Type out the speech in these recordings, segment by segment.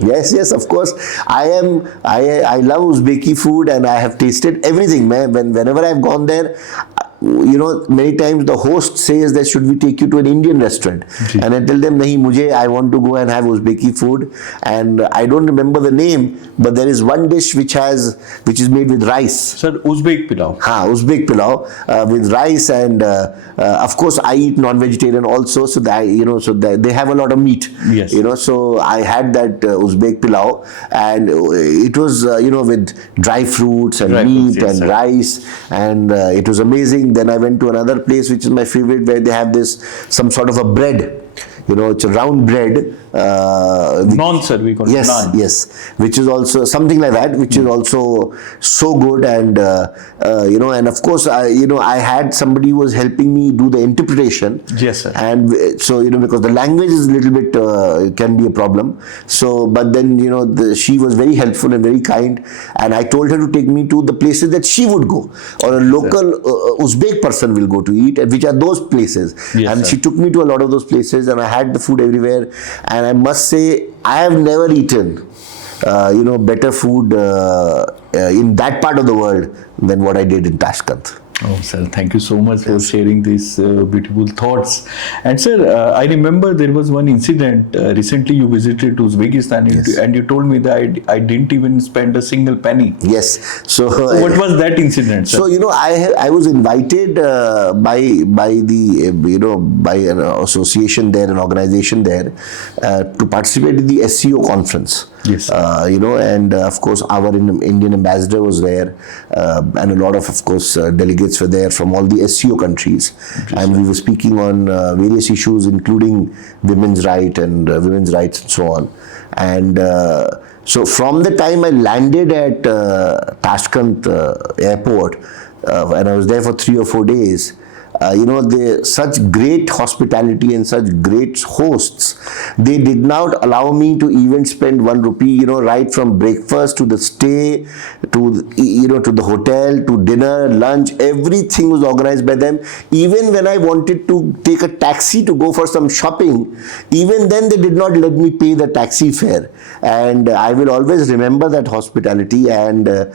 Yes, yes, of course. I love Uzbeki food, and I have tasted everything. Whenever I've gone there, many times the host says that should we take you to an Indian restaurant, and I tell them, nahi, I want to go and have Uzbeki food, and I don't remember the name, but there is one dish which is made with rice. Sir, Uzbek pilau. Uzbek pilau with rice, and of course I eat non-vegetarian also, so that they have a lot of meat. Yes. So I had that Uzbek pilau, and it was with dry fruits and meat and rice, and it was amazing. Then I went to another place which is my favorite, where they have some sort of a bread. It's a round bread. Naan, sir, we call it naan. Yes, which is also something like that, which is also so good, and and of course, I had somebody who was helping me do the interpretation. Yes, sir. And so because the language is a little bit can be a problem. So, but then she was very helpful and very kind, and I told her to take me to the places that she would go, or a local Uzbek person will go to eat, which are those places. Yes, and sir. she took me to a lot of those places, and I had the food everywhere. And I must say, I have never eaten, better food in that part of the world than what I did in Tashkent. Oh, sir, thank you so much for sharing these beautiful thoughts. And sir, I remember there was one incident. Recently you visited Uzbekistan, and you told me that I didn't even spend a single penny. Yes. So what was that incident, sir? So I was invited by an association there, an organization there, to participate in the SEO conference. Yes. And of course our Indian ambassador was there, and a lot of course delegates were there from all the SEO countries, and we were speaking on various issues, including women's rights and so on. And so from the time I landed at Tashkent airport, and I was there for 3 or 4 days, such great hospitality and such great hosts. They did not allow me to even spend 1 rupee, right from breakfast to the stay, to the hotel, to dinner, lunch, everything was organized by them. Even when I wanted to take a taxi to go for some shopping, even then they did not let me pay the taxi fare. And I will always remember that hospitality, and of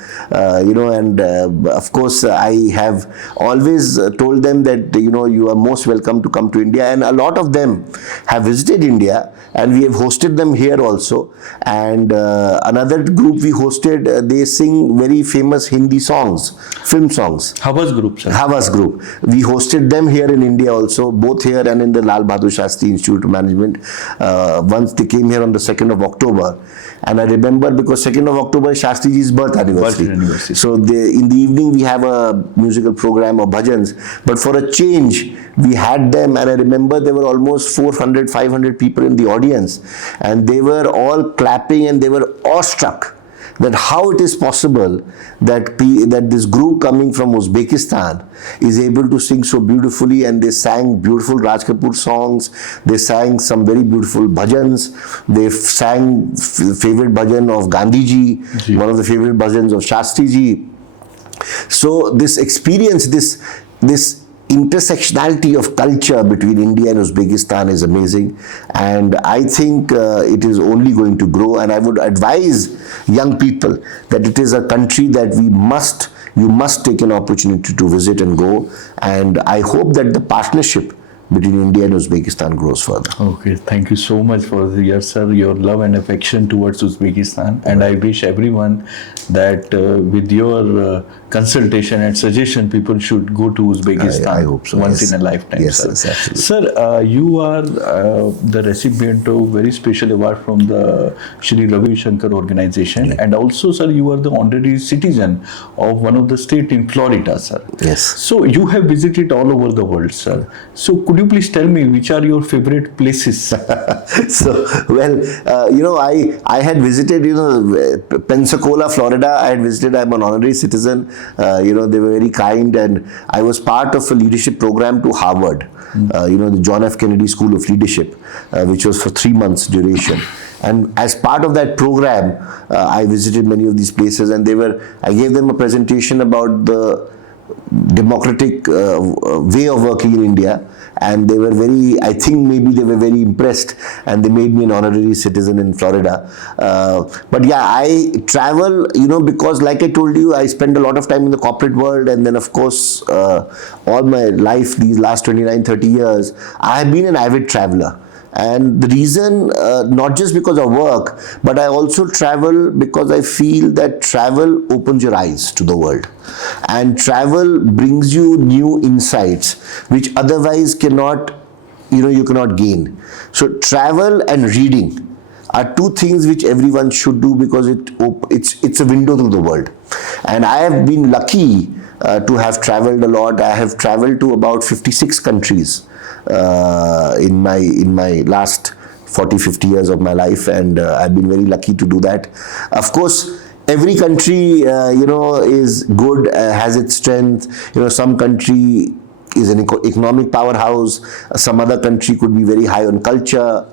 course I have always told them that you are most welcome to come to India, and a lot of them have visited India, and we have hosted them here also. And another group we hosted, they sing very famous Hindi songs, film songs. Havas group, sir. Havas group. We hosted them here in India also, both here and in the Lal Bahadur Shastri Institute of Management. Once they came here on the 2nd of October. And I remember, because 2nd of October is Shastri ji's birth anniversary. So in the evening we have a musical program of bhajans. But for a change, we had them, and I remember there were almost 400, 500 people in the audience, and they were all clapping, and they were awestruck that how it is possible that this group coming from Uzbekistan is able to sing so beautifully. And they sang beautiful Raj Kapoor songs, they sang some very beautiful bhajans, they sang favorite bhajan of Gandhi ji, one of the favorite bhajans of Shastri ji. So this experience, this intersectionality of culture between India and Uzbekistan is amazing, and I think it is only going to grow. And I would advise young people that it is a country that you must take an opportunity to visit and go, and I hope that the partnership between India and Uzbekistan grows further. Okay, thank you so much for your love and affection towards Uzbekistan, and I wish everyone that with your consultation and suggestion, people should go to Uzbekistan. I hope so. Once in a lifetime. Yes, sir. yes, absolutely. Sir, you are the recipient of very special award from the Shri Ravi Shankar organization, and also, sir, you are the honorary citizen of one of the state in Florida, sir. Yes. So you have visited all over the world, sir. So could you please tell me which are your favorite places? So, well, I had visited, Pensacola, Florida. I had visited. I'm an honorary citizen. They were very kind, and I was part of a leadership program to Harvard, the John F. Kennedy School of Leadership, which was for 3 months duration. And as part of that program, I visited many of these places, and I gave them a presentation about the democratic way of working in India, and they were very, I think maybe they were very impressed, and they made me an honorary citizen in Florida. But yeah, I travel, because like I told you, I spend a lot of time in the corporate world, and then of course, all my life, these last 29, 30 years, I have been an avid traveler. And the reason, not just because of work, but I also travel because I feel that travel opens your eyes to the world. And travel brings you new insights, which otherwise cannot, you cannot gain. So travel and reading are two things which everyone should do, because it's a window to the world. And I have been lucky to have traveled a lot. I have traveled to about 56 countries in my last 40-50 years of my life, and I've been very lucky to do that. Of course, every country is good, has its strength. Some country is an economic powerhouse, some other country could be very high on culture,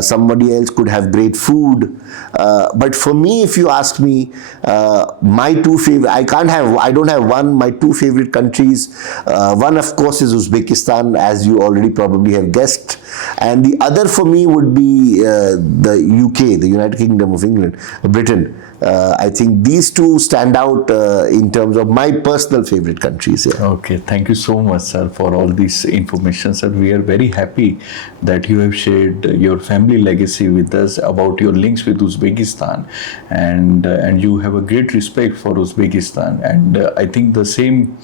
somebody else could have great food. But for me, if you ask me, my two favorite, I don't have one, my two favorite countries, one of course is Uzbekistan, as you already probably have guessed, and the other for me would be the UK, the United Kingdom of England, Britain. I think these two stand out in terms of my personal favorite countries. Yeah. Okay, thank you so much, sir, for all this information, sir. We are very happy that you have shared your family legacy with us about your links with Uzbekistan, and you have a great respect for Uzbekistan, and I think the same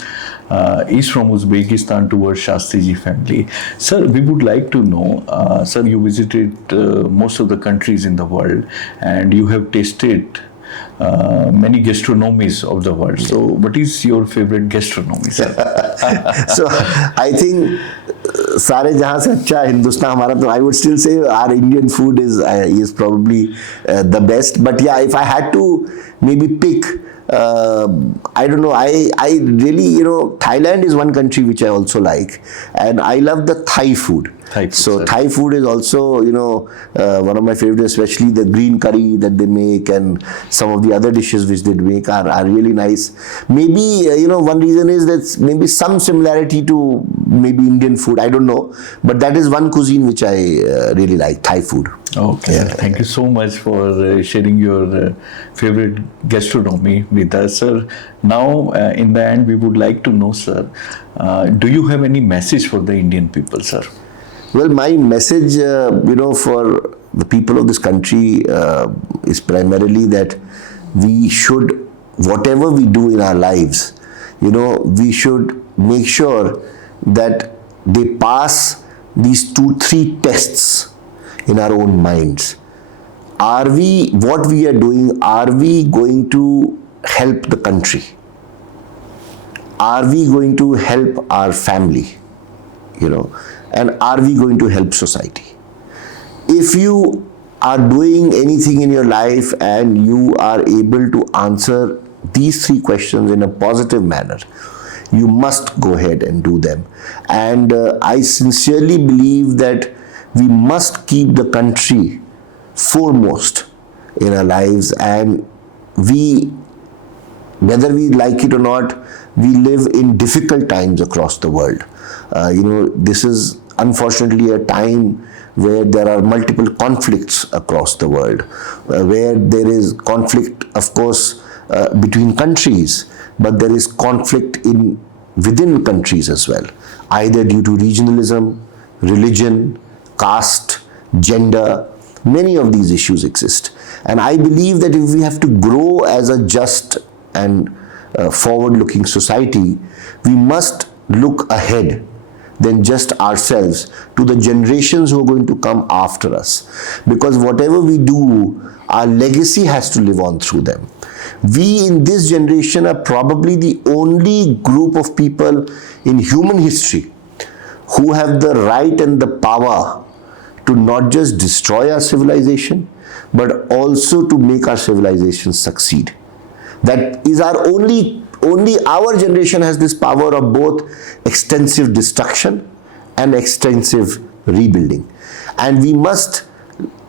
is from Uzbekistan towards Shastriji family. Sir, we would like to know, sir, you visited most of the countries in the world, and you have tasted many gastronomies of the world. So, what is your favorite gastronomy, sir? So, I think सारे जहाँ से अच्छा हिंदुस्तान हमारा, तो I would still say our Indian food is probably the best. But yeah, if I had to maybe pick, I don't know. I really, Thailand is one country which I also like, and I love the Thai food. So Thai food is also, one of my favorites, especially the green curry that they make, and some of the other dishes which they make are really nice. Maybe, one reason is that maybe some similarity to maybe Indian food, I don't know, but that is one cuisine which I really like, Thai food. Okay, yeah. Thank you so much for sharing your favorite gastronomy with us, sir. Now, in the end, we would like to know, sir, do you have any message for the Indian people, sir? Well, my message, for the people of this country is primarily that we should, whatever we do in our lives, we should make sure that they pass these 2-3 tests in our own minds. What we are doing, are we going to help the country? Are we going to help our family? And are we going to help society? If you are doing anything in your life and you are able to answer these 3 questions in a positive manner, you must go ahead and do them. And I sincerely believe that we must keep the country foremost in our lives, and whether we like it or not, we live in difficult times across the world. This is unfortunately a time where there are multiple conflicts across the world, where there is conflict, of course, between countries, but there is conflict within countries as well, either due to regionalism, religion, caste, gender. Many of these issues exist. And I believe that if we have to grow as a just and forward-looking society, we must look ahead than just ourselves to the generations who are going to come after us. Because whatever we do, our legacy has to live on through them. We in this generation are probably the only group of people in human history who have the right and the power to not just destroy our civilization, but also to make our civilization succeed. That is only our generation has this power of both extensive destruction and extensive rebuilding. And we must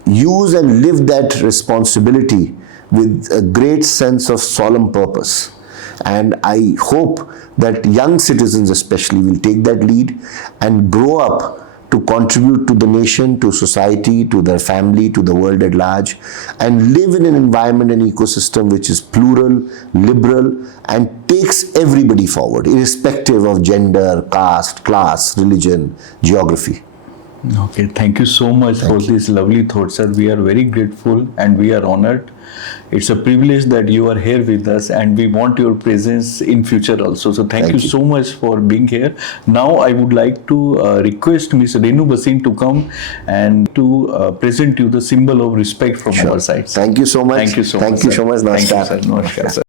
use and live that responsibility with a great sense of solemn purpose. And I hope that young citizens especially will take that lead and grow up to contribute to the nation, to society, to their family, to the world at large, and live in an environment and ecosystem which is plural, liberal, and takes everybody forward, irrespective of gender, caste, class, religion, geography. Okay, thank you so much for these lovely thoughts, sir. We are very grateful and we are honored. It's a privilege that you are here with us, and we want your presence in future also. So thank you so much for being here. Now I would like to request Ms. Renu Bhasin to come and to present you the symbol of respect from our side. Thank you so much. Thank you so much. Thank you sir. so much. Thank you, Namaskar. sir. Namaskar, sir.